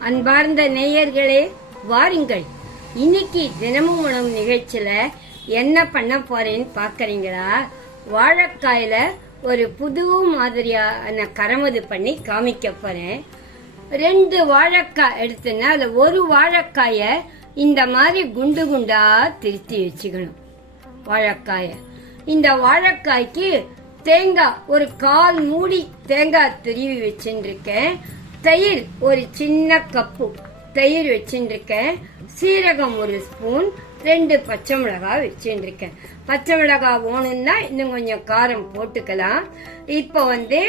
அன்பார்ந்த நேயர்களே வாருங்கள். இன்னைக்கு தினமும் உணவு நிகழ்ச்சியில என்ன பண்ண போறேன்னு பாக்குறீங்களா வாழைக்காயில ஒரு புது மாதிரியான கரமது பண்ணி காமிக்க போறேன். ரெண்டு வாழைக்காய் எடுத்தேன்னா அதுல ஒரு வாழைக்காய இந்த மாதிரி குண்டு குண்டா திருத்தி வச்சுக்கணும். வாழைக்காய. இந்த வாழைக்காய்க்கு தேங்காய் ஒரு கால் மூடி தேங்காய் திருவி வச்சுருக்கேன். தயிர் ஒரு சின்ன கப்பு தயிர் வச்சுருக்கேன் சீரகம் ஒரு ஸ்பூன் ரெண்டு பச்சை மிளகாய் வச்சுருக்கேன் பச்சை மிளகாய் வேணும்னா இன்னும் கொஞ்சம் காரம் போட்டுக்கலாம். இப்போ வந்து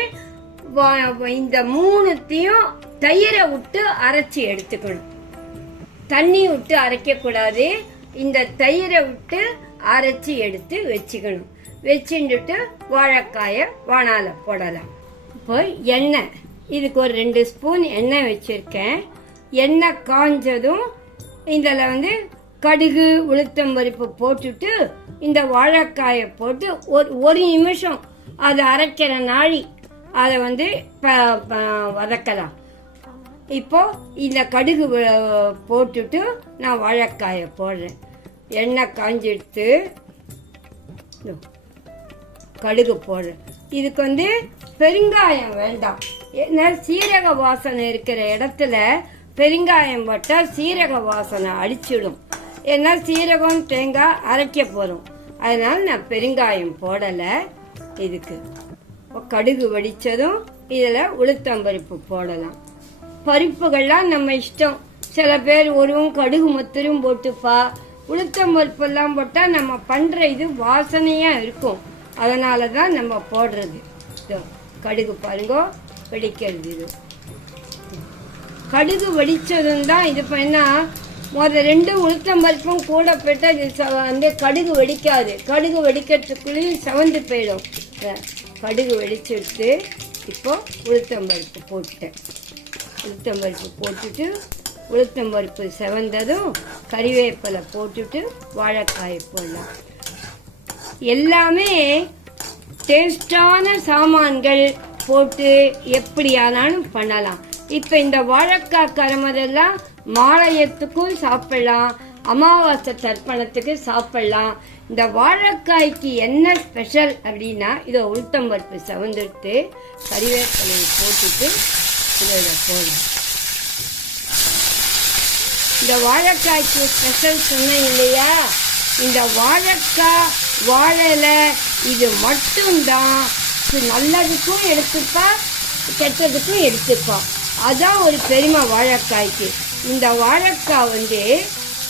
இந்த மூணுத்தையும் தயிரை விட்டு அரைச்சி எடுத்துக்கணும். தண்ணி விட்டு அரைக்கக்கூடாது. இந்த தயிரை விட்டு அரைச்சி எடுத்து வச்சுக்கணும். வச்சுட்டு வாழைக்காய வானால போடலாம். இப்போ எண்ணெய். இதுக்கு ஒரு ரெண்டு ஸ்பூன் எண்ணெய் வச்சுருக்கேன். எண்ணெய் காஞ்சதும் இதில் வந்து கடுகு உளுத்தம் பருப்பு போட்டுட்டு இந்த வாழைக்காயை போட்டு ஒரு ஒரு நிமிஷம் அதை அரைக்கிற நாழி அதை வந்து ப- ப- வதக்கலாம். இப்போ இந்த கடுகு போட்டுட்டு நான் வாழைக்காயை போடுறேன். எண்ணெய் காஞ்செடுத்து கடுகு போடுறேன். இதுக்கு வந்து பெருங்காயம் வேண்டாம். ஏன்னா சீரக வாசனை இருக்கிற இடத்துல பெருங்காயம் போட்டால் சீரக வாசனை அடிச்சிடும். ஏன்னா சீரகம் தேங்காய் அரைக்க போகிறோம் அதனால் நான் பெருங்காயம் போடலை இதுக்கு. கடுகு வடித்ததும் இதில் உளுத்தம்பருப்பு போடலாம். பருப்புகள்லாம் நம்ம இஷ்டம். சில பேர் ஒருவும் கடுகு மொத்தரும் போட்டுப்பா. உளுத்தம் பருப்பெல்லாம் போட்டால் நம்ம பண்ணுற இது வாசனையாக இருக்கும். அதனால தான் நம்ம போடுறது. இதோ. கடுகு பாருங்க வெடிக்கிறது இது. கடுகு வெடிச்சதும் தான் இது பண்ணா முத ரெண்டு உளுத்தம் பருப்பும் கூட போட்டால் இது ச- வந்து கடுகு வெடிக்காது. கடுகு வெடிக்கிறதுக்குள்ளேயும் செவந்து போயிடும். கடுகு வெடிச்சிட்டு இப்போ உளுத்தம் பருப்பு போட்டுட்டேன். உளுத்தம் பருப்பு போட்டுட்டு உளுத்தம் பருப்பு செவந்ததும் கறிவேப்பிலை போட்டுட்டு வாழைக்காயை போடலாம். எல்லாமே டேஸ்டான சாமான்கள் போட்டு எப்படியானாலும் பண்ணலாம். இப்போ இந்த வாழைக்காய் கரமதெல்லாம் மாலயத்துக்கும் சாப்பிடலாம் அமாவாசை தர்ப்பணத்துக்கு சாப்பிடலாம். இந்த வாழைக்காய்க்கு என்ன ஸ்பெஷல் அப்படின்னா இதை உளுத்தம் பருப்பு செவந்துட்டு கறிவேப்பிலையை போட்டுட்டு இதில் போடலாம் இந்த வாழைக்காய்க்கு ஸ்பெஷல் சொன்னேன் இல்லையா? இந்த வாழைக்காய் வாழலை இது மட்டும்தான். இது நல்லதுக்கும் எடுத்துப்பா கெட்டதுக்கும் எடுத்துப்பா அதான் ஒரு பெருமை வாழைக்காய்க்கு. இந்த வாழைக்காய் வந்து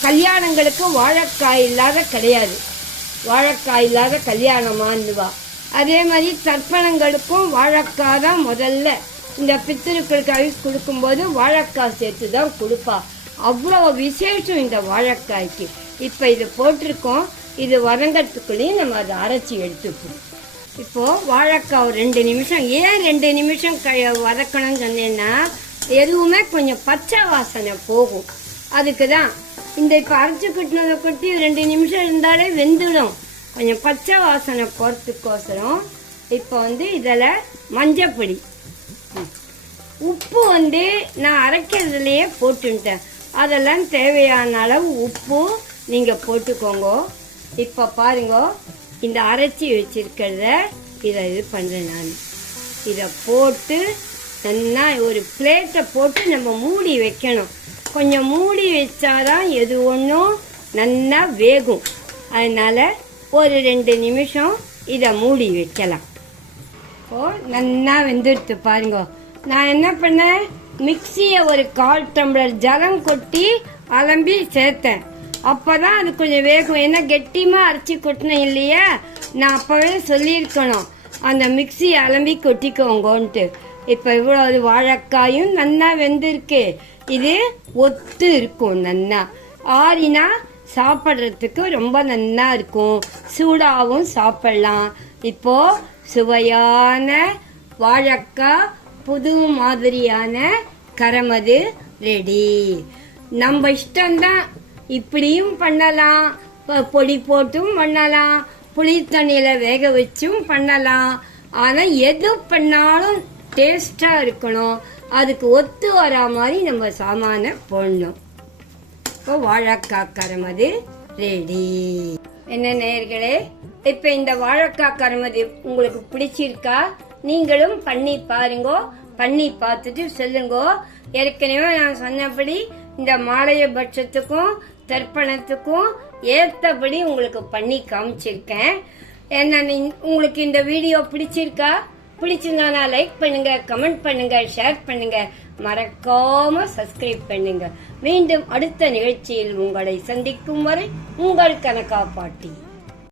கல்யாணங்களுக்கு வாழைக்காய் இல்லாத கிடையாது. வாழைக்காய் இல்லாத கல்யாணமான்னுவா அதே மாதிரி தர்ப்பணங்களுக்கும் வாழைக்காய் தான் முதல்ல. இந்த பித்திருக்களுக்காக கொடுக்கும்போது வாழைக்காய் சேர்த்து தான் கொடுப்பா. அவ்வளோ விசேஷம் இந்த வாழைக்காய்க்கு. இப்போ இது போட்டிருக்கோம். இது வதங்கிறதுக்குள்ளேயும் நம்ம அதை அரைச்சி எடுத்துப்போம். இப்போது வாழைக்காய் ஒரு ரெண்டு நிமிஷம். ஏன் ரெண்டு நிமிஷம் க வதக்கணும்னு சொன்னேன்னா எதுவுமே கொஞ்சம் பச்சை வாசனை போகும். அதுக்கு தான் இந்த இப்போ அரைச்சி கட்டினதை கொட்டி ரெண்டு நிமிஷம் இருந்தாலே வெந்துடும். கொஞ்சம் பச்சை வாசனை போகிறதுக்கோசரம் இப்போ வந்து இதில் மஞ்சப்பொடி உப்பு வந்து நான் அரைக்கிறதுலையே போட்டுட்டேன். அதெல்லாம் தேவையான அளவு உப்பு நீங்கள் போட்டுக்கோங்க. இப்போ பாருங்க இந்த அரைச்சி வச்சிருக்கிறத இதை இது பண்ணுறேன் நான். இதை போட்டு நல்லா ஒரு பிளேட்டை போட்டு நம்ம மூடி வைக்கணும். கொஞ்சம் மூடி வச்சாதான் எது ஒன்றும் நல்லா வேகும். அதனால ஒரு ரெண்டு நிமிஷம் இதை மூடி வைக்கலாம். இப்போ நல்லா வெந்துடுத்து பாருங்க. நான் என்ன பண்ணேன்? மிக்சியை ஒரு கால் டம்ளர் ஜலம் கொட்டி அலம்பி சேர்த்தேன். அப்பதான் அது கொஞ்சம் வேகும். ஏன்னா கெட்டிமா அரைச்சி கொட்டினேன் இல்லையா? நான் அப்பவே சொல்லியிருக்கணும். அந்த மிக்ஸி அலம்பி கொட்டிக்கோங்கன்ட்டு. இப்போ இவ்வளோ வாழைக்காயும் நல்லா வெந்திருக்கு. இது ஒத்து இருக்கும் நல்லா ஆறினா சாப்பிட்றதுக்கு ரொம்ப நல்லா இருக்கும். சூடாகவும் சாப்பிடலாம். இப்போ சுவையான வாழைக்காய் புது மாதிரியான கரமது ரெடி நம்ம இஷ்டம்தான் இப்படியும் பண்ணலாம். பொடி போட்டும் பண்ணலாம். புளி தண்ணியில வேக வச்சும் பண்ணலாம். ஆனா எது பண்ணாலும் டேஸ்டா இருக்கணும். அதுக்கு ஒத்து வரா மாதிரி நம்ம சாமானை போடணும். இப்போ வாழைக்காய் கரமது ரெடி என்ன நேர்களே இப்போ இந்த வாழைக்காய் கரமது உங்களுக்கு பிடிச்சிருக்கா? நீங்களும் பண்ணி பாருங்க. பண்ணி பார்த்துட்டு சொல்லுங்க. ஏற்கனவே நான் சொன்னபடி இந்த மாலைய பட்சத்துக்கும் தர்ப்பணத்துக்கும் ஏத்தபடி உங்களுக்கு பண்ணி காமிச்சிருக்கேன். என்ன உங்களுக்கு இந்த வீடியோ பிடிச்சிருக்கா? பிடிச்சிருந்தானா லைக் பண்ணுங்க கமெண்ட் பண்ணுங்க ஷேர் பண்ணுங்க. மறக்காம சப்ஸ்கிரைப் பண்ணுங்க. மீண்டும் அடுத்த நிகழ்ச்சியில் உங்களை சந்திக்கும் வரை உங்கள் கனகா பாட்டி.